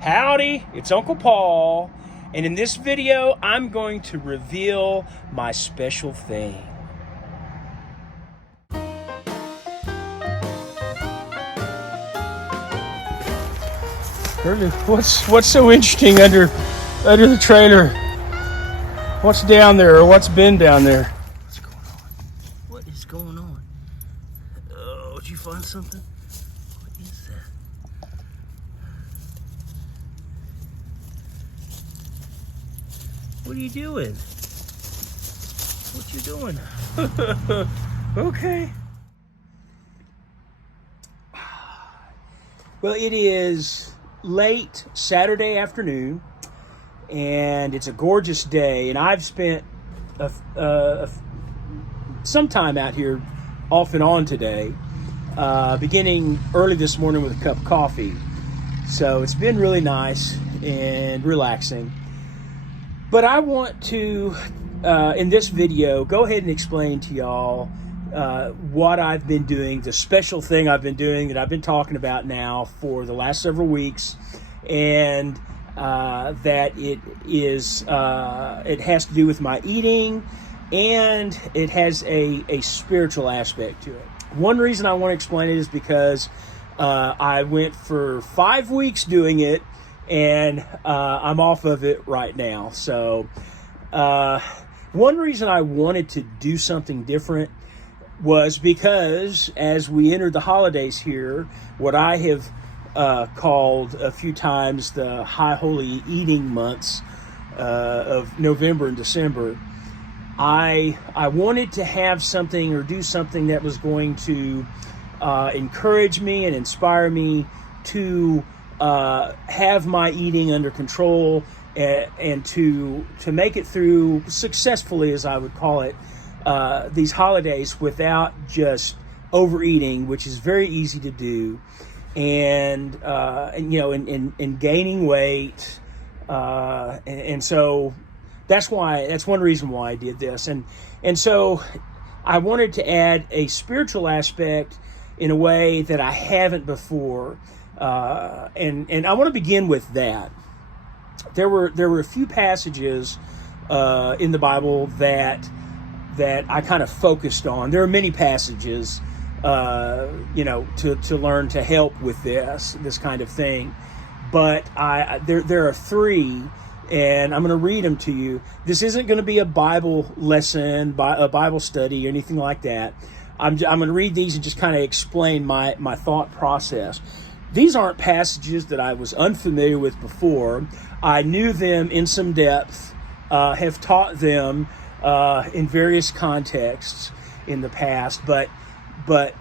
Howdy, it's Uncle Paul, and in this video, I'm going to reveal my special thing. What's so interesting under the trailer? What's down there, or what's been down there? What's going on? What is going on? Oh, did you find something? What is that? What are you doing? What you doing? Okay. Well, it is late Saturday afternoon, and it's a gorgeous day, and I've spent some time out here off and on today, beginning early this morning with a cup of coffee. So it's been really nice and relaxing. But I want to, in this video, go ahead and explain to y'all what I've been doing, the special thing I've been doing that I've been talking about now for the last several weeks, and that it has to do with my eating, and it has a spiritual aspect to it. One reason I want to explain it is because I went for 5 weeks doing it, and I'm off of it right now. So one reason I wanted to do something different was because as we entered the holidays here, what I have called a few times the high holy eating months of November and December, I wanted to have something or do something that was going to encourage me and inspire me to have my eating under control and to make it through successfully, as I would call it, these holidays without just overeating, which is very easy to do, and gaining weight, and so that's one reason why I did this, and so I wanted to add a spiritual aspect in a way that I haven't before, and I want to begin with that. There were a few passages in the Bible that I kind of focused on. There are many passages, to learn to help with this kind of thing. But there are three, and I'm going to read them to you. This isn't going to be a Bible lesson, a Bible study, or anything like that. I'm going to read these and just kind of explain my thought process. These aren't passages that I was unfamiliar with before. I knew them in some depth, have taught them in various contexts in the past, but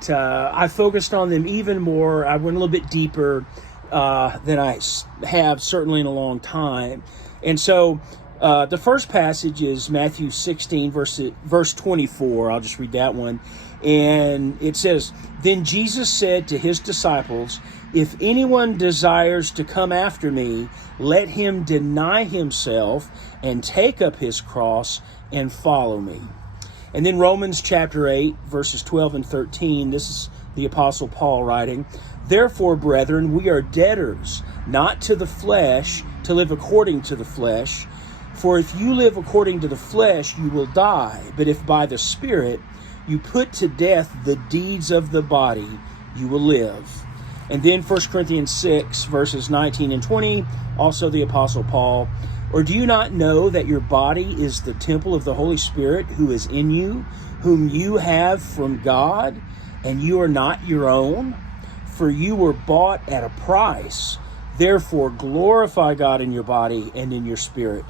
I focused on them even more. I went a little bit deeper than I have certainly in a long time. And so the first passage is Matthew 16, verse 24. I'll just read that one. And it says, "Then Jesus said to his disciples, 'If anyone desires to come after me, let him deny himself and take up his cross and follow me.'" And then Romans chapter 8, verses 12 and 13, this is the Apostle Paul writing, "Therefore, brethren, we are debtors, not to the flesh, to live according to the flesh. For if you live according to the flesh, you will die. But if by the Spirit you put to death the deeds of the body, you will live." And then 1 Corinthians 6, verses 19 and 20, also the Apostle Paul, "Or do you not know that your body is the temple of the Holy Spirit who is in you, whom you have from God, and you are not your own? For you were bought at a price. Therefore glorify God in your body and in your spirit,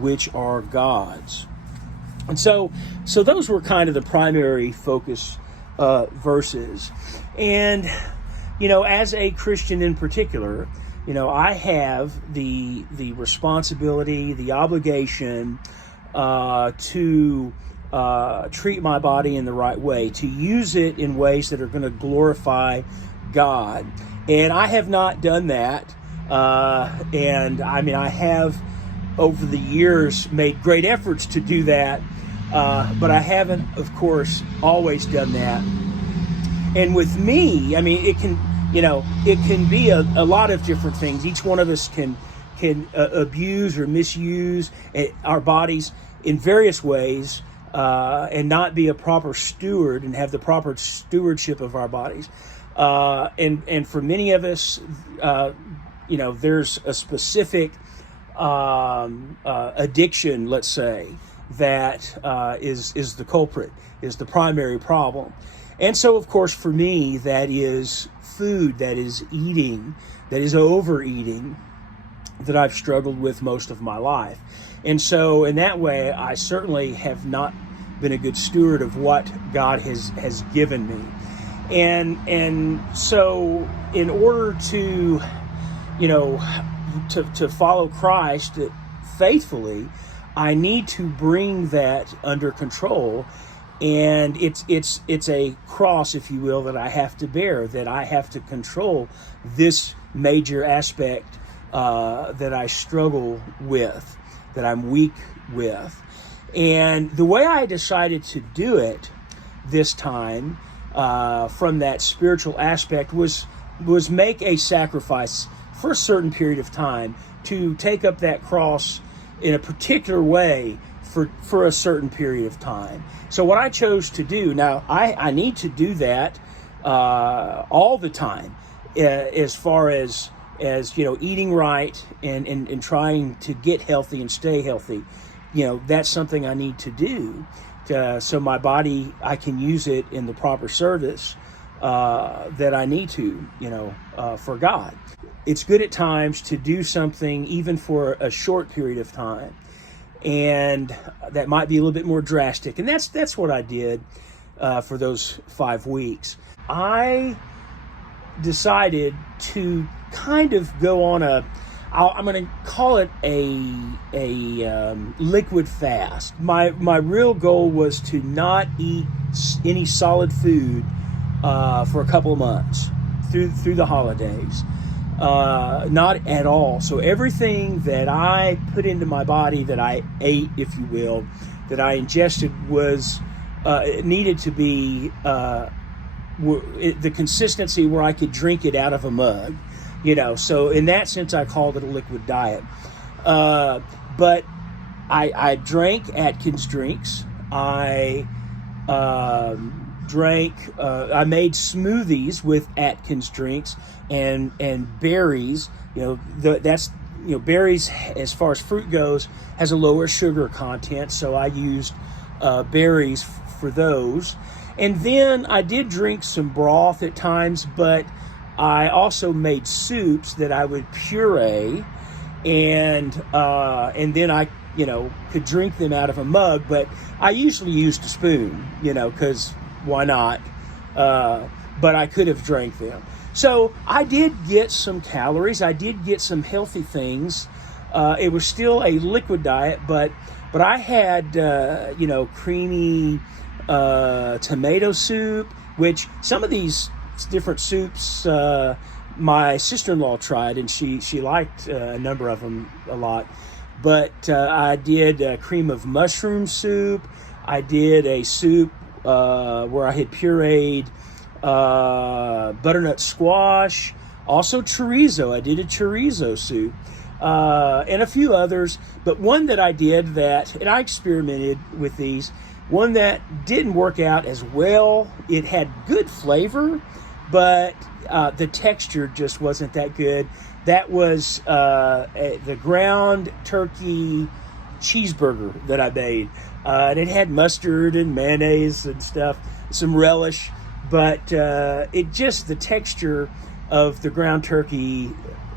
which are God's." And so those were kind of the primary focus verses. And as a Christian in particular, I have the responsibility, the obligation to treat my body in the right way, to use it in ways that are going to glorify God. And I have not done that. And I have over the years made great efforts to do that. But I haven't, of course, always done that. And with me, it can it can be a lot of different things. Each one of us can abuse or misuse our bodies in various ways, and not be a proper steward and have the proper stewardship of our bodies. And for many of us, there's a specific addiction, let's say, that is the culprit, is the primary problem. And so, of course, for me, that is food, that is eating, that is overeating, that I've struggled with most of my life. And so in that way, I certainly have not been a good steward of what God has given me. And so in order to, to follow Christ faithfully, I need to bring that under control. And it's a cross, if you will, that I have to bear, that I have to control this major aspect that I struggle with, that I'm weak with. And the way I decided to do it this time, from that spiritual aspect, was make a sacrifice for a certain period of time to take up that cross in a particular way for a certain period of time. So what I chose to do, now I need to do that all the time, as far as eating right and trying to get healthy and stay healthy. That's something I need to do so my body, I can use it in the proper service that I need to, for God. It's good at times to do something even for a short period of time, and that might be a little bit more drastic. And that's what I did for those 5 weeks. I decided to kind of go on I'm going to call it a liquid fast. My real goal was to not eat any solid food for a couple of months through the holidays. Not at all. So everything that I put into my body, that I ate, if you will, that I ingested, was it needed to be the consistency where I could drink it out of a mug. So in that sense, I called it a liquid diet. But I drank Atkins drinks. I made smoothies with Atkins drinks and berries. Berries, as far as fruit goes, has a lower sugar content. So I used berries for those. And then I did drink some broth at times, but I also made soups that I would puree, and then I, could drink them out of a mug. But I usually used a spoon, because why not? But I could have drank them. So I did get some calories. I did get some healthy things. It was still a liquid diet, but I had creamy tomato soup, which some of these different soups my sister-in-law tried, and she liked a number of them a lot. But I did cream of mushroom soup. I did a soup where I had pureed butternut squash, also chorizo. I did a chorizo soup, and a few others. But one that I did and I experimented with these, one that didn't work out as well. It had good flavor, but the texture just wasn't that good. That was the ground turkey cheeseburger that I made. And it had mustard and mayonnaise and stuff, some relish, but the texture of the ground turkey,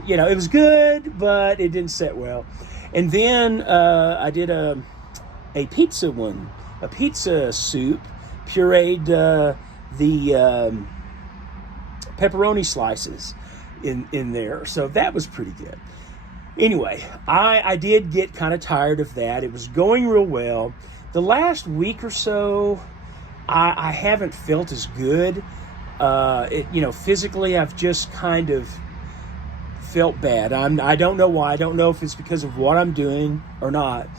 it was good, but it didn't set well. And then I did a pizza soup, pureed the pepperoni slices in there. So that was pretty good. Anyway, I did get kind of tired of that. It was going real well. The last week or so, I haven't felt as good. Physically, I've just kind of felt bad. I don't know why. I don't know if it's because of what I'm doing or not.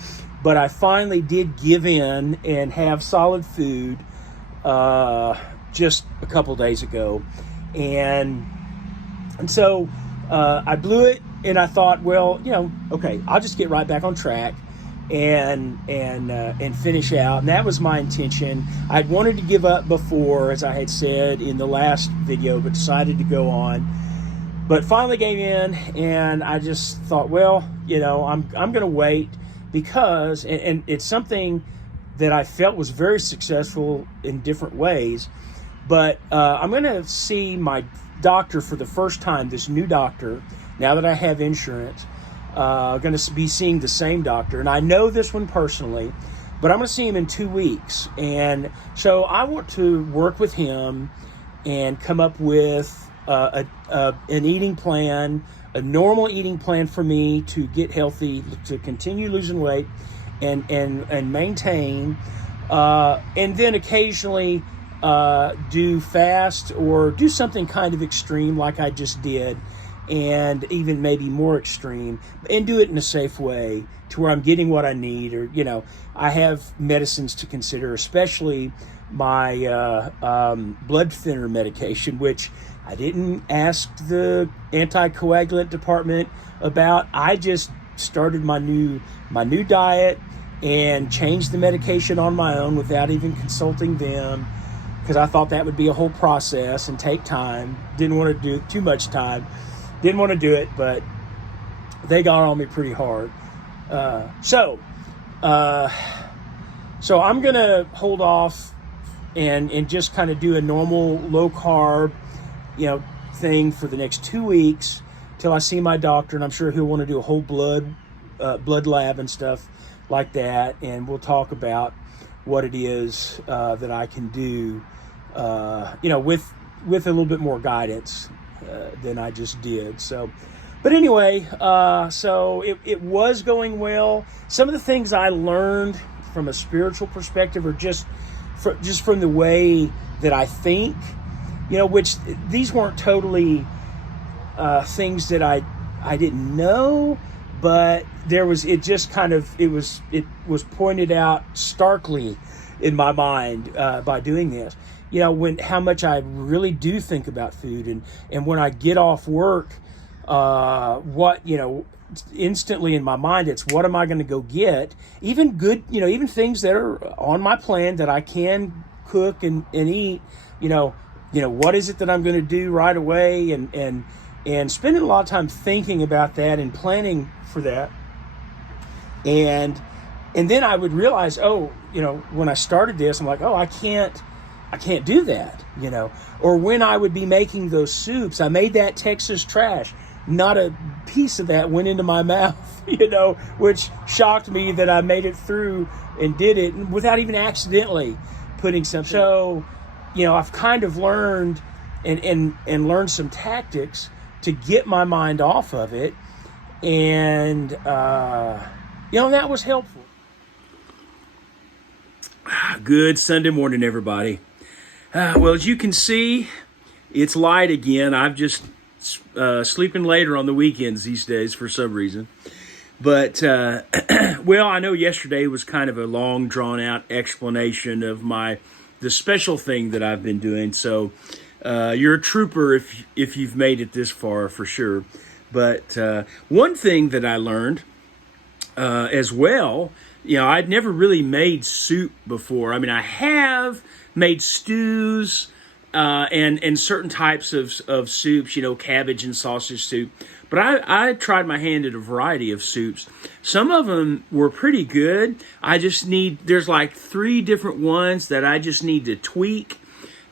But I finally did give in and have solid food just a couple days ago. And And so I blew it, and I thought, well, okay, I'll just get right back on track and finish out. And that was my intention. I'd wanted to give up before, as I had said in the last video, but decided to go on. But finally gave in, and I just thought, well, I'm going to wait, because, and it's something that I felt was very successful in different ways. But I'm going to see my doctor for the first time, this new doctor, now that I have insurance. Going to be seeing the same doctor, and I know this one personally, but I'm going to see him in 2 weeks. And so I want to work with him and come up with an eating plan, a normal eating plan for me to get healthy, to continue losing weight and maintain, and then occasionally do fast or do something kind of extreme like I just did, and even maybe more extreme, and do it in a safe way to where I'm getting what I need. Or, I have medicines to consider, especially my blood thinner medication, which I didn't ask the anticoagulant department about. I just started my new diet and changed the medication on my own without even consulting them, because I thought that would be a whole process and take time. Didn't want to do too much time. Didn't want to do it, but they got on me pretty hard. So I'm going to hold off and just kind of do a normal low carb, thing for the next 2 weeks till I see my doctor, and I'm sure he'll want to do a whole blood lab and stuff like that, and we'll talk about what it is that I can do, with a little bit more guidance than I just did. So, but anyway, so it was going well. Some of the things I learned from a spiritual perspective, or just from the way that I think, which these weren't totally things that I didn't know, but it was pointed out starkly in my mind by doing this. How much I really do think about food, and when I get off work, instantly in my mind, it's what am I going to go get? Even good, even things that are on my plan that I can cook and eat, what is it that I'm going to do right away, and spending a lot of time thinking about that and planning for that. And then I would realize, when I started this, I'm like, I can't do that, or when I would be making those soups, I made that Texas trash. Not a piece of that went into my mouth, which shocked me that I made it through and did it without even accidentally putting something. So, I've kind of learned and learned some tactics to get my mind off of it. And, that was helpful. Good Sunday morning, everybody. Well, as you can see, it's light again. I've just sleeping later on the weekends these days for some reason. But, I know yesterday was kind of a long, drawn-out explanation of the special thing that I've been doing. So you're a trooper if you've made it this far, for sure. But one thing that I learned as well, I'd never really made soup before. I mean, I have made stews and certain types of soups, cabbage and sausage soup. But I tried my hand at a variety of soups. Some of them were pretty good. There's like 3 different ones that I just need to tweak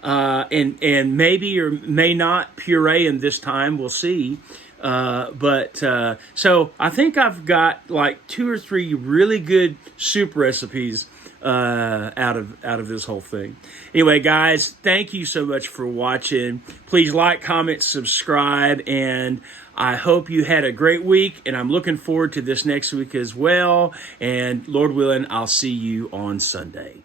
and maybe or may not puree them this time. We'll see. So I think I've got like 2 or 3 really good soup recipes out of this whole thing. Anyway, guys, thank you so much for watching. Please like, comment, subscribe, and I hope you had a great week, and I'm looking forward to this next week as well. And Lord willing, I'll see you on Sunday.